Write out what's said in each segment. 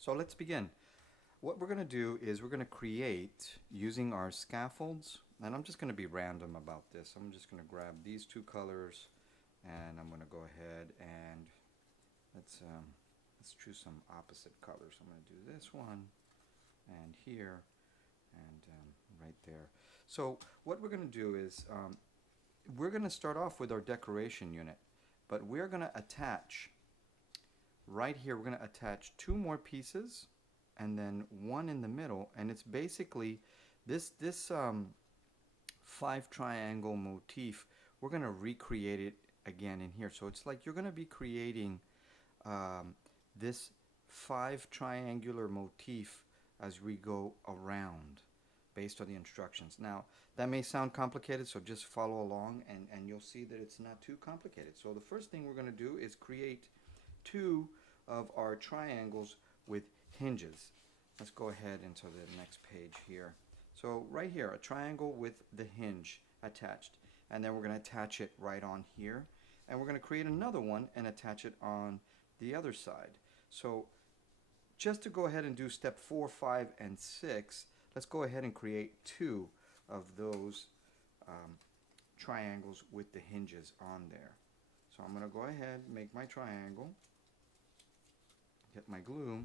So let's begin. What we're going to do is we're going to create using our scaffolds, and I'm just going to be random about this. I'm just going to grab these two colors and I'm going to go ahead and let's choose some opposite colors. I'm going to do this one and here and right there. So what we're going to do is we're going to start off with our decoration unit, but we're going to attach right here, we're going to attach two more pieces and then one in the middle, and it's basically this five triangle motif. We're going to recreate it again in here. So it's like you're going to be creating this five triangular motif as we go around based on the instructions. Now that may sound complicated, so just follow along and you'll see that it's not too complicated. So the first thing we're going to do is create two of our triangles with hinges. Let's go ahead into the next page here. So right here, a triangle with the hinge attached, and then we're going to attach it right on here, and we're going to create another one and attach it on the other side. So just to go ahead and do step 4, 5, and 6, let's go ahead and create two of those triangles with the hinges on there. So I'm going to go ahead, make my triangle, get my glue,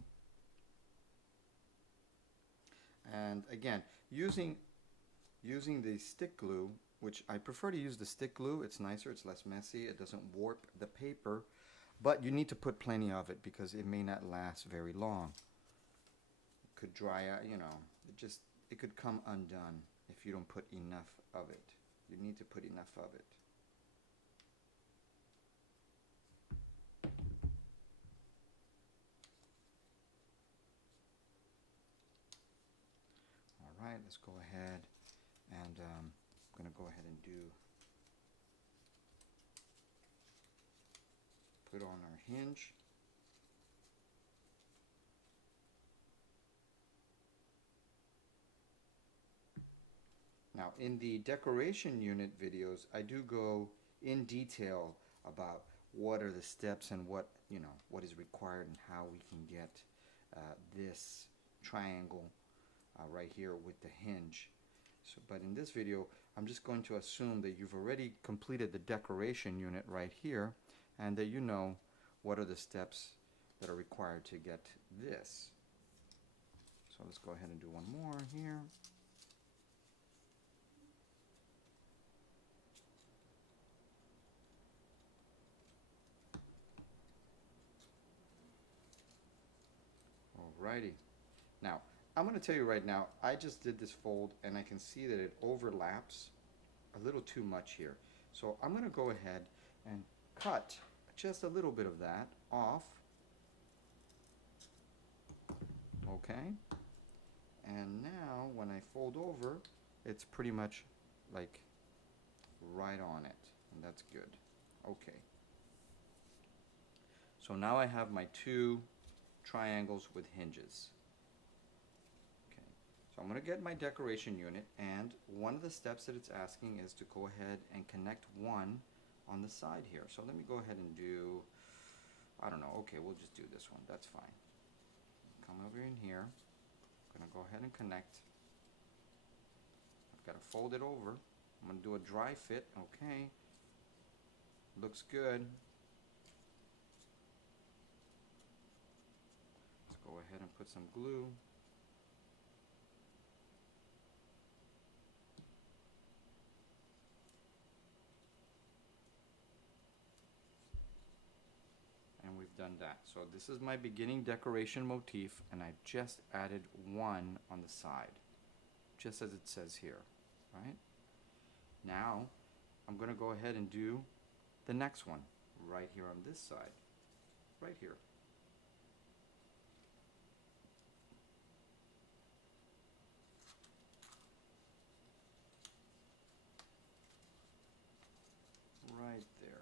and again using the stick glue, which I prefer to use the stick glue. It's nicer, it's less messy, it doesn't warp the paper, but you need to put plenty of it because it may not last very long. It could dry out, you know, it could come undone if you don't put enough of it. You need to put enough of it. Alright, let's go ahead and I'm going to go ahead and put on our hinge. Now in the decoration unit videos, I do go in detail about what are the steps and what is required and how we can get this triangle right here with the hinge. So, but in this video, I'm just going to assume that you've already completed the decoration unit right here, and that you know what are the steps that are required to get this. So let's go ahead and do one more here. Alrighty. Now, I'm going to tell you right now, I just did this fold and I can see that it overlaps a little too much here. So I'm going to go ahead and cut just a little bit of that off. Okay. And now when I fold over, it's pretty much like right on it. And that's good. Okay. So now I have my two triangles with hinges. Okay, so I'm going to get my decoration unit, and one of the steps that it's asking is to go ahead and connect one on the side here. So let me go ahead and do, I don't know, okay, we'll just do this one, that's fine. Come over in here, I'm going to go ahead and connect. I've got to fold it over. I'm going to do a dry fit. Okay, looks good. Go ahead and put some glue. And we've done that. So this is my beginning decoration motif, and I've just added one on the side, just as it says here, right? Now I'm going to go ahead and do the next one right here on this side, right here. Right there.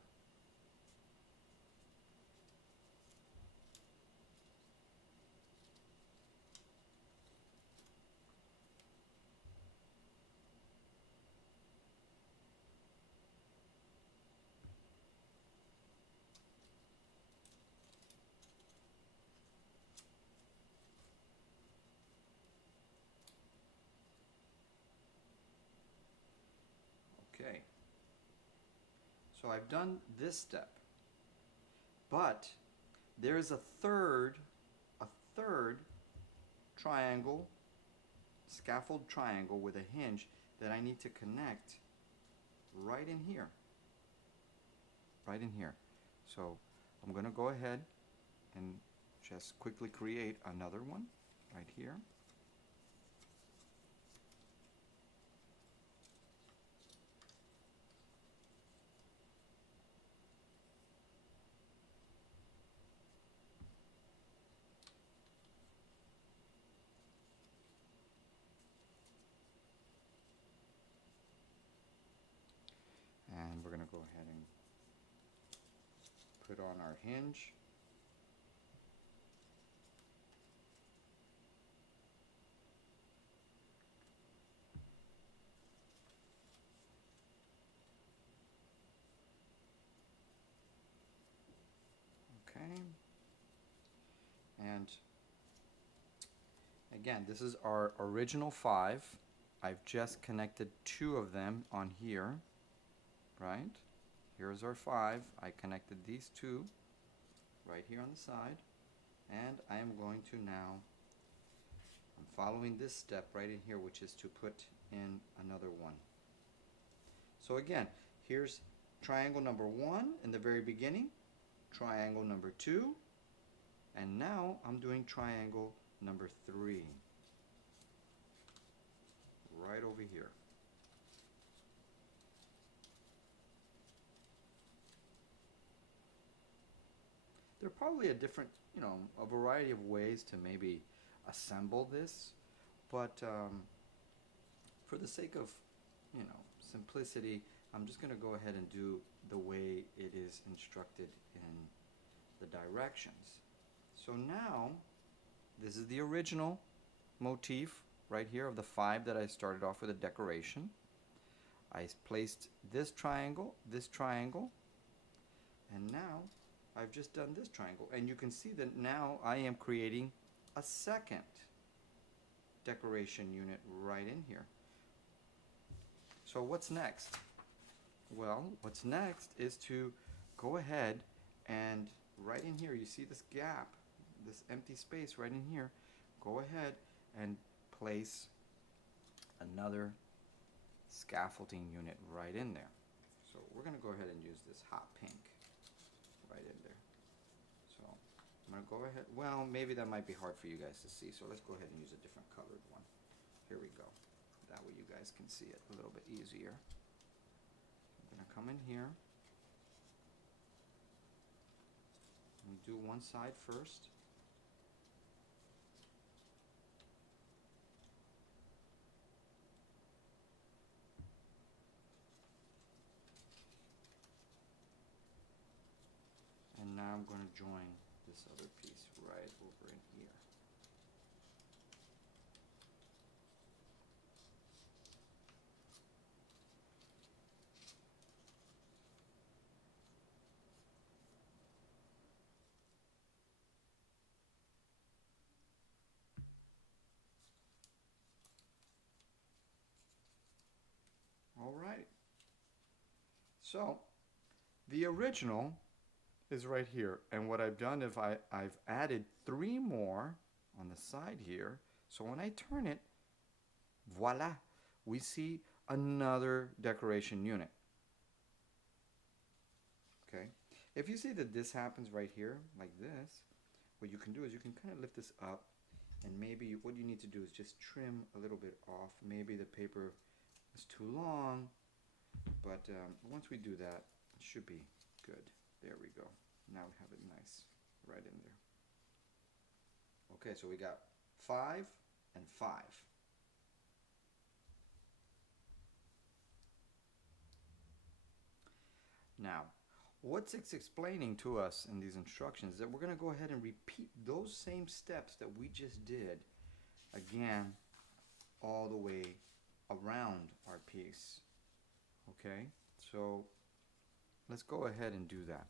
So I've done this step, but there is a third triangle, scaffold triangle with a hinge that I need to connect right in here. Right in here. So I'm going to go ahead and just quickly create another one right here. And we're going to go ahead and put on our hinge. Okay. And again, this is our original 5. I've just connected 2 of them on here, right? Here's our 5. I connected these 2 right here on the side. And I am going to now, I'm following this step right in here, which is to put in another one. So again, here's triangle number 1 in the very beginning, triangle number 2, and now I'm doing triangle number 3 right over here. There are probably a different, a variety of ways to maybe assemble this, but for the sake of, simplicity, I'm just going to go ahead and do the way it is instructed in the directions. So now, this is the original motif right here of the 5 that I started off with a decoration. I placed this triangle, and now I've just done this triangle. And you can see that now I am creating a second decoration unit right in here. So what's next? Well, what's next is to go ahead and right in here, you see this gap, this empty space right in here, go ahead and place another scaffolding unit right in there. So we're going to go ahead and use this hot pink right in there. So I'm going to go ahead, well, maybe that might be hard for you guys to see, so let's go ahead and use a different colored one. Here we go. That way you guys can see it a little bit easier. I'm going to come in here and do one side first. And now I'm going to join this other piece right over in here. All right. So the original is right here, and what I've done is I've added 3 more on the side here, so when I turn it, voila, we see another decoration unit. Okay, if you see that this happens right here like this, what you can do is you can kind of lift this up, and maybe what you need to do is just trim a little bit off. Maybe the paper is too long, but once we do that, it should be good. There we go. Now we have it nice right in there. Okay, so we got 5 and 5. Now, what's it's explaining to us in these instructions is that we're going to go ahead and repeat those same steps that we just did again all the way around our piece. Okay, so let's go ahead and do that.